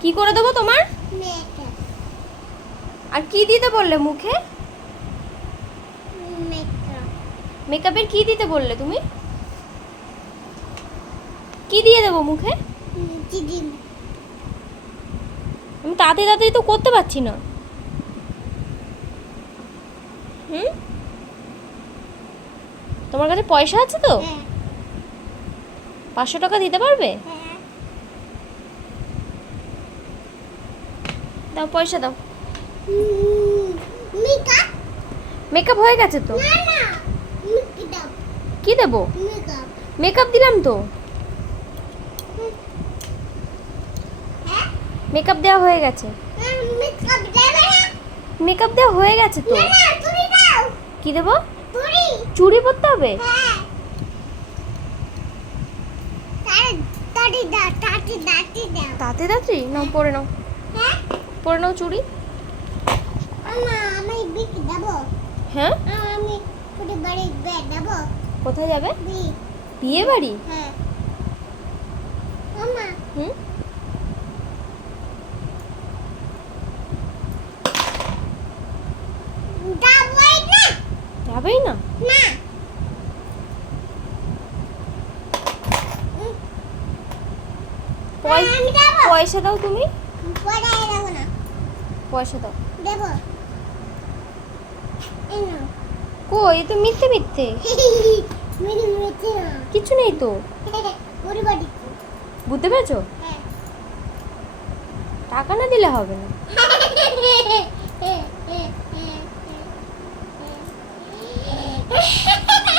কি করে দেবো তোমার? মেকআপ। আর কি দিতে বললে মুখে? মেকআপ। মেকআপের কি দিতে বললে তুমি? কি দিয়ে দেবো মুখে? দিদি। আমি তাড়াতাড়ি তাড়াতাড়ি তো করতে পারছি না। হুম, তোমার কাছে পয়সা আছে তো? হ্যাঁ 500 টাকা দিতে পারবে? হ্যাঁ। দাও, পয়সা দাও। মেকআপ। মেকআপ হয়ে গেছে তো। না না মেকআপ। কি দেবো? মেকআপ। মেকআপ দিলাম তো। হ্যাঁ মেকআপ দেওয়া হয়ে গেছে। মেকআপ দেবে না। মেকআপ দেওয়া হয়ে গেছে তো। না না তুমি দাও। কি দেবো? তুমি। চুড়ি পরতে হবে? হ্যাঁ তাড়াতাড়ি দাও তাড়াতাড়ি দাও। তাতে তাড়াতাড়ি নাও, পরে নাও, হ্যাঁ পরে নাও চুড়ি। আমা আমি বিক দেবো। হ্যাঁ, আমি পুরো বাড়ি বেড দেবো। কোথায় যাবে? বি। বিয়ে বাড়ি? হ্যাঁ আমা হুম, দাবই না। যাবেই না। না আমি দেবো। পয়সা দাও তুমি, পরে দেবো না। পয়সা দাও। দেবো এই নাও। কই, এ তো মিথ্যে মিথ্যে, মেরে মেরেছে না। কিছু নেই তো। ওরে বাড়ি। বুঝতে পেরেছো? হ্যাঁ টাকা না দিলে হবে না। Ha ha ha ha!